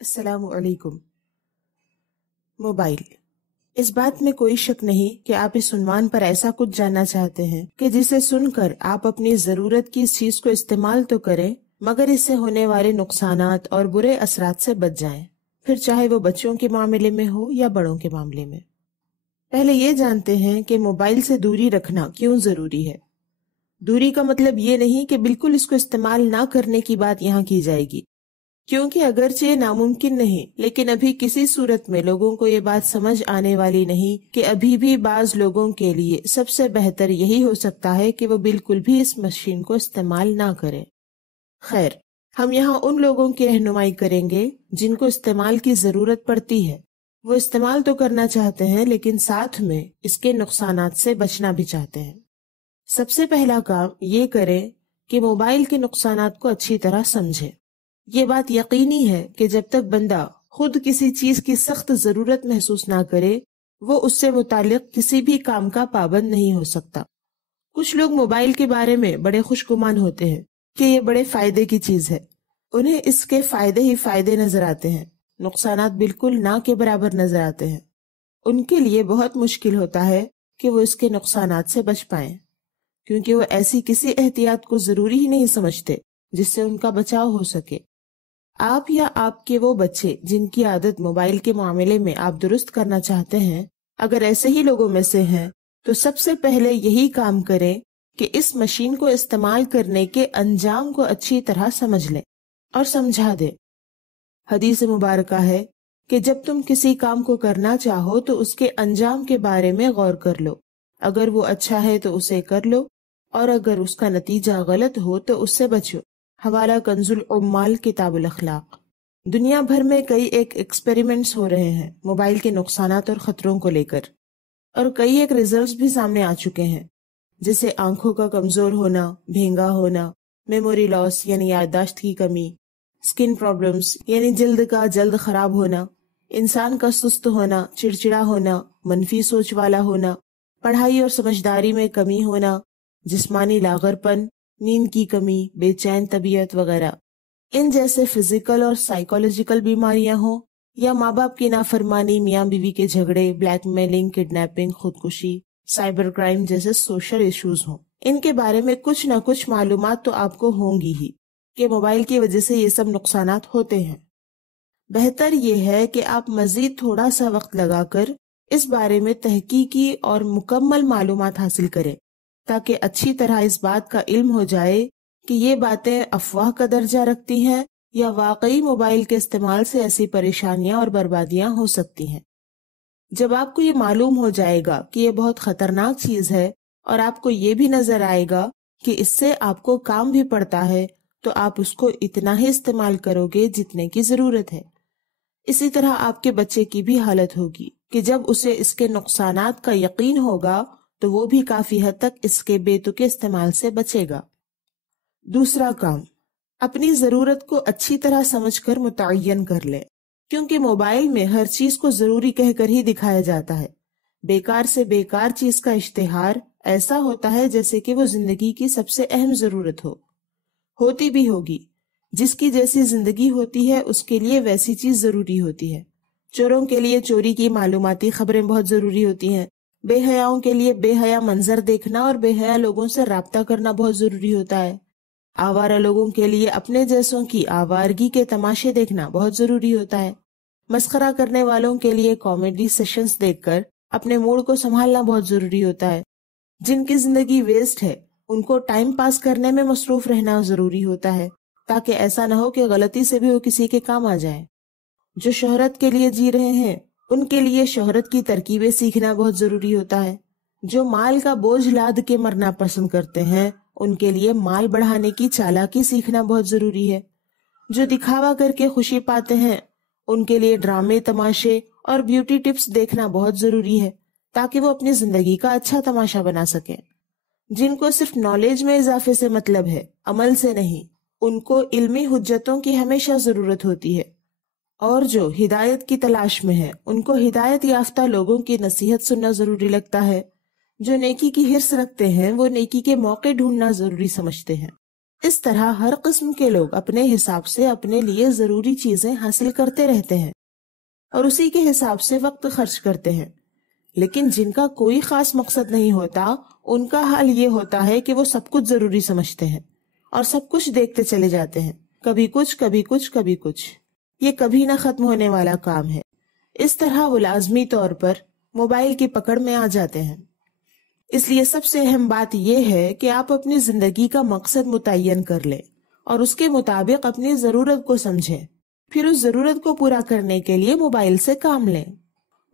السلام علیکم۔ موبائل، اس بات میں کوئی شک نہیں کہ آپ اس عنوان پر ایسا کچھ جاننا چاہتے ہیں کہ جسے سن کر آپ اپنی ضرورت کی اس چیز کو استعمال تو کریں مگر اس سے ہونے والے نقصانات اور برے اثرات سے بچ جائیں، پھر چاہے وہ بچوں کے معاملے میں ہو یا بڑوں کے معاملے میں۔ پہلے یہ جانتے ہیں کہ موبائل سے دوری رکھنا کیوں ضروری ہے۔ دوری کا مطلب یہ نہیں کہ بالکل اس کو استعمال نہ کرنے کی بات یہاں کی جائے گی، کیونکہ اگرچہ یہ ناممکن نہیں لیکن ابھی کسی صورت میں لوگوں کو یہ بات سمجھ آنے والی نہیں کہ ابھی بھی بعض لوگوں کے لیے سب سے بہتر یہی ہو سکتا ہے کہ وہ بالکل بھی اس مشین کو استعمال نہ کریں۔ خیر، ہم یہاں ان لوگوں کی رہنمائی کریں گے جن کو استعمال کی ضرورت پڑتی ہے۔ وہ استعمال تو کرنا چاہتے ہیں لیکن ساتھ میں اس کے نقصانات سے بچنا بھی چاہتے ہیں۔ سب سے پہلا کام یہ کریں کہ موبائل کے نقصانات کو اچھی طرح سمجھیں۔ یہ بات یقینی ہے کہ جب تک بندہ خود کسی چیز کی سخت ضرورت محسوس نہ کرے وہ اس سے متعلق کسی بھی کام کا پابند نہیں ہو سکتا۔ کچھ لوگ موبائل کے بارے میں بڑے خوش گمان ہوتے ہیں کہ یہ بڑے فائدے کی چیز ہے، انہیں اس کے فائدے ہی فائدے نظر آتے ہیں، نقصانات بالکل نہ کے برابر نظر آتے ہیں۔ ان کے لیے بہت مشکل ہوتا ہے کہ وہ اس کے نقصانات سے بچ پائیں، کیونکہ وہ ایسی کسی احتیاط کو ضروری ہی نہیں سمجھتے جس سے ان کا بچاؤ ہو سکے۔ آپ یا آپ کے وہ بچے جن کی عادت موبائل کے معاملے میں آپ درست کرنا چاہتے ہیں، اگر ایسے ہی لوگوں میں سے ہیں تو سب سے پہلے یہی کام کریں کہ اس مشین کو استعمال کرنے کے انجام کو اچھی طرح سمجھ لیں اور سمجھا دیں۔ حدیث مبارکہ ہے کہ جب تم کسی کام کو کرنا چاہو تو اس کے انجام کے بارے میں غور کر لو، اگر وہ اچھا ہے تو اسے کر لو اور اگر اس کا نتیجہ غلط ہو تو اس سے بچو۔ حوالہ کنز العمال کتاب الاخلاق۔ دنیا بھر میں کئی ایکسپیریمنٹس ہو رہے ہیں موبائل کے نقصانات اور خطروں کو لے کر، اور کئی ریزلٹس بھی سامنے آ چکے ہیں، جیسے آنکھوں کا کمزور ہونا، بھینگا ہونا، میموری لاس یعنی یادداشت کی کمی، سکن پرابلمز یعنی جلد کا جلد خراب ہونا، انسان کا سست ہونا، چڑچڑا ہونا، منفی سوچ والا ہونا، پڑھائی اور سمجھداری میں کمی ہونا، جسمانی لاغرپن، نیند کی کمی، بے چین طبیعت وغیرہ۔ ان جیسے فزیکل اور سائیکولوجیکل بیماریاں ہوں یا ماں باپ کی نافرمانی، میاں بیوی کے جھگڑے، بلیک میلنگ، کڈنیپنگ، خودکشی، سائبر کرائم جیسے سوشل ایشوز ہوں، ان کے بارے میں کچھ نہ کچھ معلومات تو آپ کو ہوں گی ہی کہ موبائل کی وجہ سے یہ سب نقصانات ہوتے ہیں۔ بہتر یہ ہے کہ آپ مزید تھوڑا سا وقت لگا کر اس بارے میں تحقیقی اور مکمل معلومات حاصل کریں تاکہ اچھی طرح اس بات کا علم ہو جائے کہ یہ باتیں افواہ کا درجہ رکھتی ہیں یا واقعی موبائل کے استعمال سے ایسی پریشانیاں اور بربادیاں ہو سکتی ہیں۔ جب آپ کو یہ معلوم ہو جائے گا کہ یہ بہت خطرناک چیز ہے اور آپ کو یہ بھی نظر آئے گا کہ اس سے آپ کو کام بھی پڑتا ہے تو آپ اس کو اتنا ہی استعمال کرو گے جتنے کی ضرورت ہے۔ اسی طرح آپ کے بچے کی بھی حالت ہوگی کہ جب اسے اس کے نقصانات کا یقین ہوگا تو وہ بھی کافی حد تک اس کے بے تکے استعمال سے بچے گا۔ دوسرا کام، اپنی ضرورت کو اچھی طرح سمجھ کر متعین کر لیں، کیونکہ موبائل میں ہر چیز کو ضروری کہہ کر ہی دکھایا جاتا ہے۔ بیکار سے بیکار چیز کا اشتہار ایسا ہوتا ہے جیسے کہ وہ زندگی کی سب سے اہم ضرورت ہوتی بھی ہوگی۔ جس کی جیسی زندگی ہوتی ہے اس کے لیے ویسی چیز ضروری ہوتی ہے۔ چوروں کے لیے چوری کی معلوماتی خبریں بہت ضروری ہوتی ہیں، بے حیاؤں کے لیے بے حیا منظر دیکھنا اور بے حیا لوگوں سے رابطہ کرنا بہت ضروری ہوتا ہے۔ آوارہ لوگوں کے لیے اپنے جیسوں کی آوارگی کے تماشے دیکھنا بہت ضروری ہوتا ہے۔ مسخرہ کرنے والوں کے لیے کامیڈی سیشنز دیکھ کر اپنے موڈ کو سنبھالنا بہت ضروری ہوتا ہے۔ جن کی زندگی ویسٹ ہے ان کو ٹائم پاس کرنے میں مصروف رہنا ضروری ہوتا ہے تاکہ ایسا نہ ہو کہ غلطی سے بھی وہ کسی کے کام آ جائے۔ جو شہرت کے لیے جی رہے ہیں ان کے لیے شہرت کی ترکیبیں سیکھنا بہت ضروری ہوتا ہے۔ جو مال کا بوجھ لاد کے مرنا پسند کرتے ہیں ان کے لیے مال بڑھانے کی چالاکی سیکھنا بہت ضروری ہے۔ جو دکھاوا کر کے خوشی پاتے ہیں ان کے لیے ڈرامے، تماشے اور بیوٹی ٹپس دیکھنا بہت ضروری ہے تاکہ وہ اپنی زندگی کا اچھا تماشا بنا سکیں۔ جن کو صرف نالج میں اضافے سے مطلب ہے، عمل سے نہیں، ان کو علمی حجتوں کی ہمیشہ ضرورت ہوتی ہے۔ اور جو ہدایت کی تلاش میں ہے ان کو ہدایت یافتہ لوگوں کی نصیحت سننا ضروری لگتا ہے۔ جو نیکی کی حرص رکھتے ہیں وہ نیکی کے موقع ڈھونڈنا ضروری سمجھتے ہیں۔ اس طرح ہر قسم کے لوگ اپنے حساب سے اپنے لیے ضروری چیزیں حاصل کرتے رہتے ہیں اور اسی کے حساب سے وقت خرچ کرتے ہیں، لیکن جن کا کوئی خاص مقصد نہیں ہوتا ان کا حال یہ ہوتا ہے کہ وہ سب کچھ ضروری سمجھتے ہیں اور سب کچھ دیکھتے چلے جاتے ہیں، کبھی کچھ کبھی کچھ کبھی کچھ۔ یہ کبھی نہ ختم ہونے والا کام ہے۔ اس طرح وہ لازمی طور پر موبائل کی پکڑ میں آ جاتے ہیں۔ اس لیے سب سے اہم بات یہ ہے کہ آپ اپنی زندگی کا مقصد متعین کر لیں اور اس کے مطابق اپنی ضرورت کو سمجھیں، پھر اس ضرورت کو پورا کرنے کے لیے موبائل سے کام لیں۔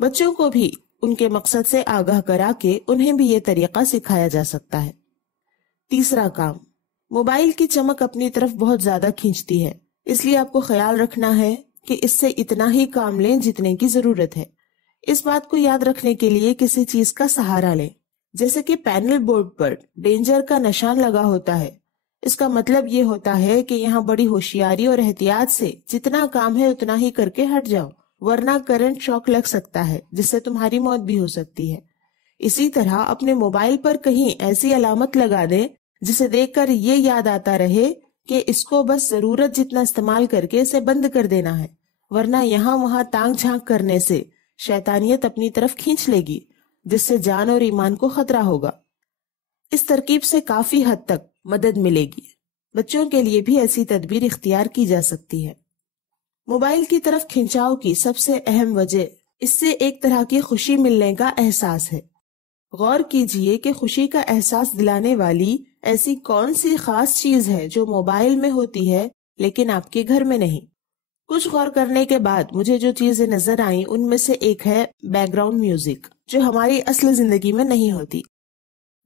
بچوں کو بھی ان کے مقصد سے آگاہ کرا کے انہیں بھی یہ طریقہ سکھایا جا سکتا ہے۔ تیسرا کام، موبائل کی چمک اپنی طرف بہت زیادہ کھینچتی ہے، اس لیے آپ کو خیال رکھنا ہے کہ اس سے اتنا ہی کام لیں جتنے کی ضرورت ہے۔ اس بات کو یاد رکھنے کے لیے کسی چیز کا سہارا لیں، جیسے کہ پینل بورڈ پر ڈینجر کا نشان لگا ہوتا ہے۔ اس کا مطلب یہ ہوتا ہے کہ یہاں بڑی ہوشیاری اور احتیاط سے جتنا کام ہے اتنا ہی کر کے ہٹ جاؤ، ورنہ کرنٹ شاک لگ سکتا ہے جس سے تمہاری موت بھی ہو سکتی ہے۔ اسی طرح اپنے موبائل پر کہیں ایسی علامت لگا دیں جسے دیکھ کر یہ یاد آتا رہے کہ اس کو بس ضرورت جتنا استعمال کر کے اسے بند کر دینا ہے، ورنہ یہاں وہاں تانگ جھانک کرنے سے شیطانیت اپنی طرف کھینچ لے گی، جس سے جان اور ایمان کو خطرہ ہوگا۔ اس ترکیب سے کافی حد تک مدد ملے گی۔ بچوں کے لیے بھی ایسی تدبیر اختیار کی جا سکتی ہے۔ موبائل کی طرف کھنچاؤ کی سب سے اہم وجہ اس سے ایک طرح کی خوشی ملنے کا احساس ہے۔ غور کیجئے کہ خوشی کا احساس دلانے والی ایسی کون سی خاص چیز ہے جو موبائل میں ہوتی ہے لیکن آپ کے گھر میں نہیں۔ کچھ غور کرنے کے بعد مجھے جو چیزیں نظر آئیں ان میں سے ایک ہے بیک گراؤنڈ میوزک، جو ہماری اصل زندگی میں نہیں ہوتی۔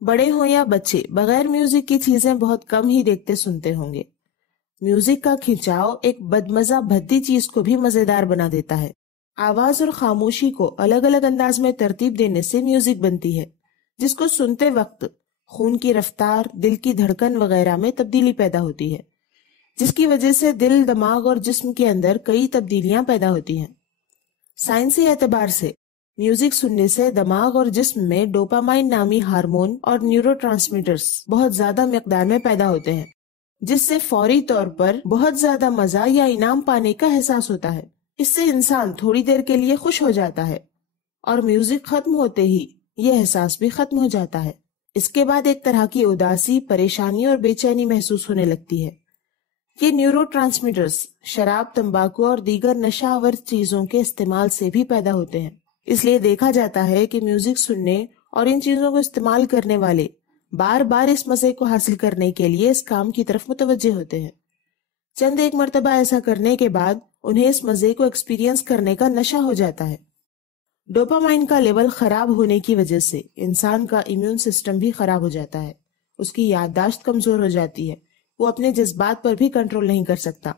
بڑے ہوں یا بچے بغیر میوزک کی چیزیں بہت کم ہی دیکھتے سنتے ہوں گے۔ میوزک کا کھنچاؤ ایک بدمزہ بھدی چیز کو بھی مزیدار بنا دیتا ہے۔ آواز اور خاموشی کو الگ الگ انداز میں ترتیب دینے سے میوزک بنتی ہے، جس کو سنتے وقت خون کی رفتار، دل کی دھڑکن وغیرہ میں تبدیلی پیدا ہوتی ہے، جس کی وجہ سے دل، دماغ اور جسم کے اندر کئی تبدیلیاں پیدا ہوتی ہیں۔ سائنسی اعتبار سے میوزک سننے سے دماغ اور جسم میں ڈوپامائن نامی ہارمون اور نیورو ٹرانسمیٹرز بہت زیادہ مقدار میں پیدا ہوتے ہیں، جس سے فوری طور پر بہت زیادہ مزہ یا انعام پانے کا احساس ہوتا ہے۔ اس سے انسان تھوڑی دیر کے لیے خوش ہو جاتا ہے اور میوزک ختم ہوتے ہی یہ احساس بھی ختم ہو جاتا ہے۔ اس کے بعد ایک طرح کی اداسی، پریشانی اور بے چینی محسوس ہونے لگتی ہے۔ یہ نیورو ٹرانسمیٹرز شراب، تمباکو اور دیگر نشہ آور چیزوں کے استعمال سے بھی پیدا ہوتے ہیں۔ اس لیے دیکھا جاتا ہے کہ میوزک سننے اور ان چیزوں کو استعمال کرنے والے بار بار اس مزے کو حاصل کرنے کے لیے اس کام کی طرف متوجہ ہوتے ہیں۔ چند ایک مرتبہ ایسا کرنے کے بعد انہیں اس مزے کو ایکسپیرینس کرنے کا نشہ ہو جاتا ہے۔ ڈوپامائن کا لیول خراب ہونے کی وجہ سے انسان کا امیون سسٹم بھی خراب ہو جاتا ہے، اس کی یادداشت کمزور ہو جاتی ہے، وہ اپنے جذبات پر بھی کنٹرول نہیں کر سکتا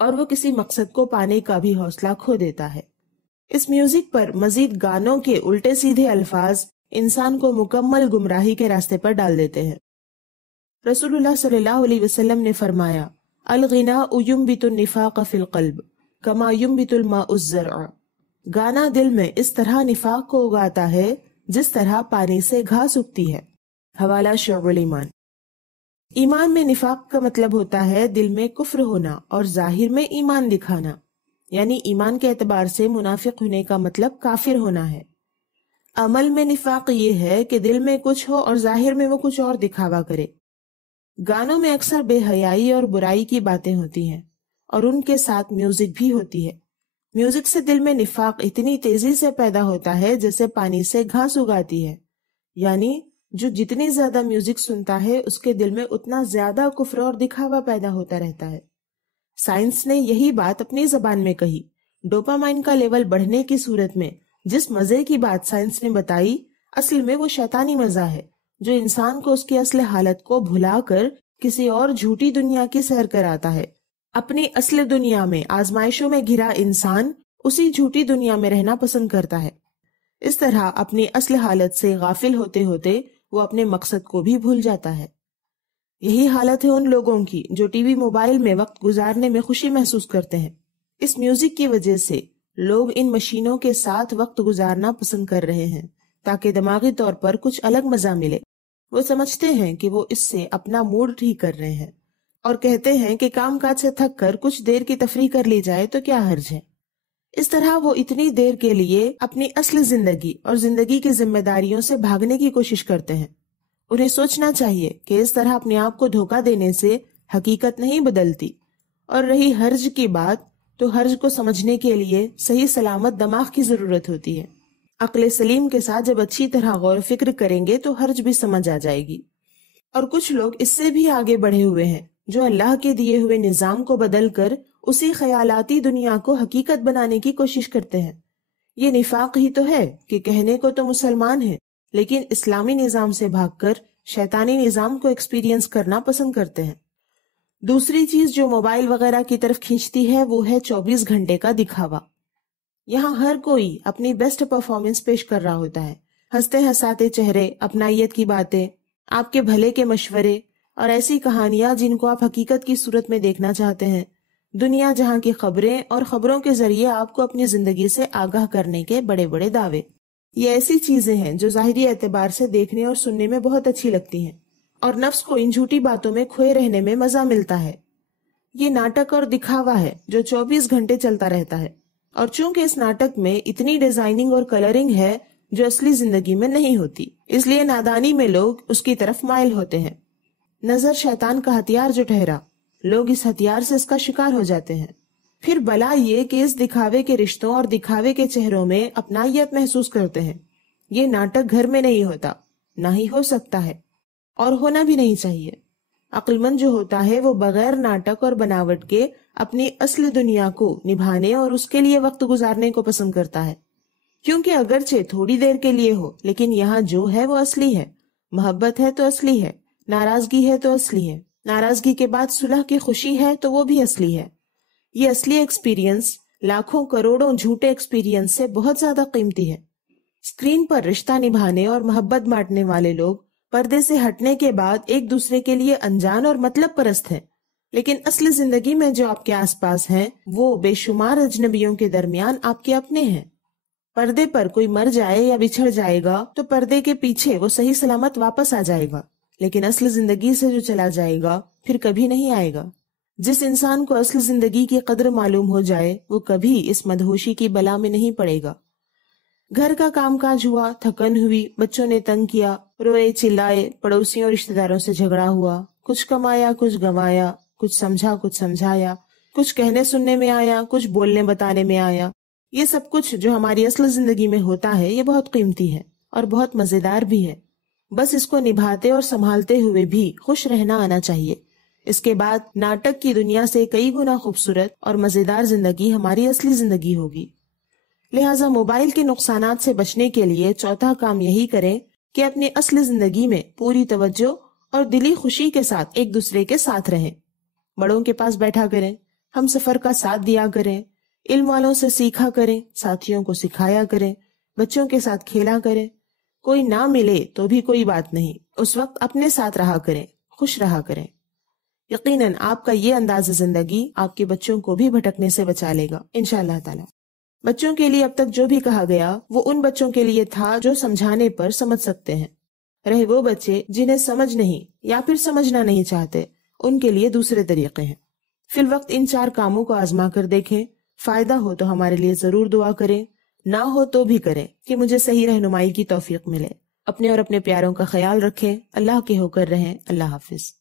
اور وہ کسی مقصد کو پانے کا بھی حوصلہ کھو دیتا ہے۔ اس میوزک پر مزید گانوں کے الٹے سیدھے الفاظ انسان کو مکمل گمراہی کے راستے پر ڈال دیتے ہیں۔ رسول اللہ صلی اللہ علیہ وسلم نے فرمایا، الغناء ينبت النفاق فی القلب کما ينبت الماء الزرع۔ گانا دل میں اس طرح نفاق کو اگاتا ہے جس طرح پانی سے گھاس اگتی ہے۔ حوالہ شعب الایمان۔ ایمان میں نفاق کا مطلب ہوتا ہے دل میں کفر ہونا اور ظاہر میں ایمان دکھانا، یعنی ایمان کے اعتبار سے منافق ہونے کا مطلب کافر ہونا ہے۔ عمل میں نفاق یہ ہے کہ دل میں کچھ ہو اور ظاہر میں وہ کچھ اور دکھاوا کرے۔ گانوں میں اکثر بے حیائی اور برائی کی باتیں ہوتی ہیں اور ان کے ساتھ میوزک بھی ہوتی ہے۔ میوزک سے دل میں نفاق اتنی تیزی سے پیدا ہوتا ہے جیسے پانی سے گھاس اگاتی ہے، یعنی جو جتنی زیادہ میوزک سنتا ہے اس کے دل میں اتنا زیادہ کفر اور دکھاوا پیدا ہوتا رہتا ہے۔ سائنس نے یہی بات اپنی زبان میں کہی۔ ڈوپامائن کا لیول بڑھنے کی صورت میں جس مزے کی بات سائنس نے بتائی، اصل میں وہ شیطانی مزہ ہے جو انسان کو اس کی اصل حالت کو بھلا کر کسی اور جھوٹی دنیا کی سیر کراتا ہے۔ اپنی اصل دنیا میں آزمائشوں میں گھرا انسان اسی جھوٹی دنیا میں رہنا پسند کرتا ہے۔ اس طرح اپنی اصل حالت سے غافل ہوتے ہوتے وہ اپنے مقصد کو بھی بھول جاتا ہے۔ یہی حالت ہے ان لوگوں کی جو ٹی وی، موبائل میں وقت گزارنے میں خوشی محسوس کرتے ہیں۔ اس میوزک کی وجہ سے لوگ ان مشینوں کے ساتھ وقت گزارنا پسند کر رہے ہیں تاکہ دماغی طور پر کچھ الگ مزہ ملے۔ وہ سمجھتے ہیں کہ وہ اس سے اپنا موڈ ٹھیک کر رہے ہیں اور کہتے ہیں کہ کام کاج سے تھک کر کچھ دیر کی تفریح کر لی جائے تو کیا حرج ہے۔ اس طرح وہ اتنی دیر کے لیے اپنی اصل زندگی اور زندگی کی ذمہ داریوں سے بھاگنے کی کوشش کرتے ہیں۔ انہیں سوچنا چاہیے کہ اس طرح اپنے آپ کو دھوکہ دینے سے حقیقت نہیں بدلتی، اور رہی حرج کی بات، تو حرج کو سمجھنے کے لیے صحیح سلامت دماغ کی ضرورت ہوتی ہے۔ عقل سلیم کے ساتھ جب اچھی طرح غور و فکر کریں گے تو حرج بھی سمجھ آ جائے گی۔ اور کچھ لوگ اس سے بھی آگے بڑھے ہوئے ہیں، جو اللہ کے دیے ہوئے نظام کو بدل کر اسی خیالاتی دنیا کو حقیقت بنانے کی کوشش کرتے ہیں۔ یہ نفاق ہی تو ہے کہ کہنے کو تو مسلمان ہیں، لیکن اسلامی نظام سے بھاگ کر شیطانی نظام کو ایکسپیرینس کرنا پسند کرتے ہیں۔ دوسری چیز جو موبائل وغیرہ کی طرف کھینچتی ہے وہ ہے 24 گھنٹے کا دکھاوا۔ یہاں ہر کوئی اپنی بیسٹ پرفارمنس پیش کر رہا ہوتا ہے، ہنستے ہنساتے چہرے، اپنائیت کی باتیں، آپ کے بھلے کے مشورے اور ایسی کہانیاں جن کو آپ حقیقت کی صورت میں دیکھنا چاہتے ہیں، دنیا جہاں کی خبریں اور خبروں کے ذریعے آپ کو اپنی زندگی سے آگاہ کرنے کے بڑے بڑے دعوے۔ یہ ایسی چیزیں ہیں جو ظاہری اعتبار سے دیکھنے اور سننے میں بہت اچھی لگتی ہیں، اور نفس کو ان جھوٹی باتوں میں کھوئے رہنے میں مزہ ملتا ہے۔ یہ ناٹک اور دکھاوا ہے جو 24 گھنٹے چلتا رہتا ہے، اور چونکہ اس ناٹک میں اتنی ڈیزائننگ اور کلرنگ ہے جو اصلی زندگی میں نہیں ہوتی، اس لیے نادانی میں لوگ اس کی طرف مائل ہوتے ہیں۔ نظر شیطان کا ہتھیار جو ٹھہرا، لوگ اس ہتھیار سے اس کا شکار ہو جاتے ہیں۔ پھر بلا یہ کہ اس دکھاوے کے رشتوں اور دکھاوے کے چہروں میں اپنائیت محسوس کرتے ہیں۔ یہ ناٹک گھر میں نہیں ہوتا، نہ ہی ہو سکتا ہے، اور ہونا بھی نہیں چاہیے۔ عقل مند جو ہوتا ہے وہ بغیر ناٹک اور بناوٹ کے اپنی اصل دنیا کو نبھانے اور اس کے لیے وقت گزارنے کو پسند کرتا ہے، کیونکہ اگرچہ تھوڑی دیر کے لیے ہو، لیکن یہاں جو ہے وہ اصلی ہے۔ محبت ہے تو اصلی ہے، ناراضگی ہے تو اصلی ہے، ناراضگی کے بعد صلح کی خوشی ہے تو وہ بھی اصلی ہے۔ یہ اصلی ایکسپیرینس لاکھوں کروڑوں جھوٹے ایکسپیرینس سے بہت زیادہ قیمتی ہے۔ اسکرین پر رشتہ نبھانے اور محبت بانٹنے والے لوگ پردے سے ہٹنے کے بعد ایک دوسرے کے لیے انجان اور مطلب پرست ہیں، لیکن اصل زندگی میں جو آپ کے آس پاس ہیں وہ بے شمار اجنبیوں کے درمیان آپ کے اپنے ہیں۔ پردے پر کوئی مر جائے یا بچھڑ جائے گا تو پردے کے پیچھے وہ صحیح سلامت واپس آ جائے گا، لیکن اصل زندگی سے جو چلا جائے گا پھر کبھی نہیں آئے گا۔ جس انسان کو اصل زندگی کی قدر معلوم ہو جائے وہ کبھی اس مدہوشی کی بلا میں نہیں پڑے گا۔ گھر کا کام کاج ہوا، تھکن ہوئی، بچوں نے تنگ کیا، روئے چلائے، پڑوسیوں رشتہ داروں سے جھگڑا ہوا، کچھ کمایا کچھ گنوایا، کچھ سمجھا کچھ سمجھایا، کچھ کہنے سننے میں آیا، کچھ بولنے بتانے میں آیا۔ یہ سب کچھ جو ہماری اصل زندگی میں ہوتا ہے یہ بہت قیمتی ہے اور بہت مزیدار بھی ہے، بس اس کو نبھاتے اور سنبھالتے ہوئے بھی خوش رہنا آنا چاہیے۔ اس کے بعد ناٹک کی دنیا سے کئی گنا خوبصورت اور مزیدار زندگی ہماری اصلی زندگی ہوگی۔ لہٰذا موبائل کے نقصانات سے بچنے کے لیے چوتھا کام یہی کریں کہ اپنی اصل زندگی میں پوری توجہ اور دلی خوشی کے ساتھ ایک دوسرے کے ساتھ رہیں۔ بڑوں کے پاس بیٹھا کریں، ہم سفر کا ساتھ دیا کریں، علم والوں سے سیکھا کریں، ساتھیوں کو سکھایا کریں، بچوں کے ساتھ کھیلا کریں۔ کوئی نہ ملے تو بھی کوئی بات نہیں، اس وقت اپنے ساتھ رہا کریں، خوش رہا کریں۔ یقیناً آپ کا یہ انداز زندگی آپ کے بچوں کو بھی بھٹکنے سے بچا لے گا انشاءاللہ تعالی۔ بچوں کے لیے اب تک جو بھی کہا گیا وہ ان بچوں کے لیے تھا جو سمجھانے پر سمجھ سکتے ہیں۔ رہے وہ بچے جنہیں سمجھ نہیں یا پھر سمجھنا نہیں چاہتے، ان کے لیے دوسرے طریقے ہیں۔ فی الوقت ان 4 کاموں کو آزما کر دیکھیں، فائدہ ہو تو ہمارے لیے ضرور دعا کریں، نہ ہو تو بھی کریں کہ مجھے صحیح رہنمائی کی توفیق ملے۔ اپنے اور اپنے پیاروں کا خیال رکھیں، اللہ کے ہو کر رہیں۔ اللہ حافظ۔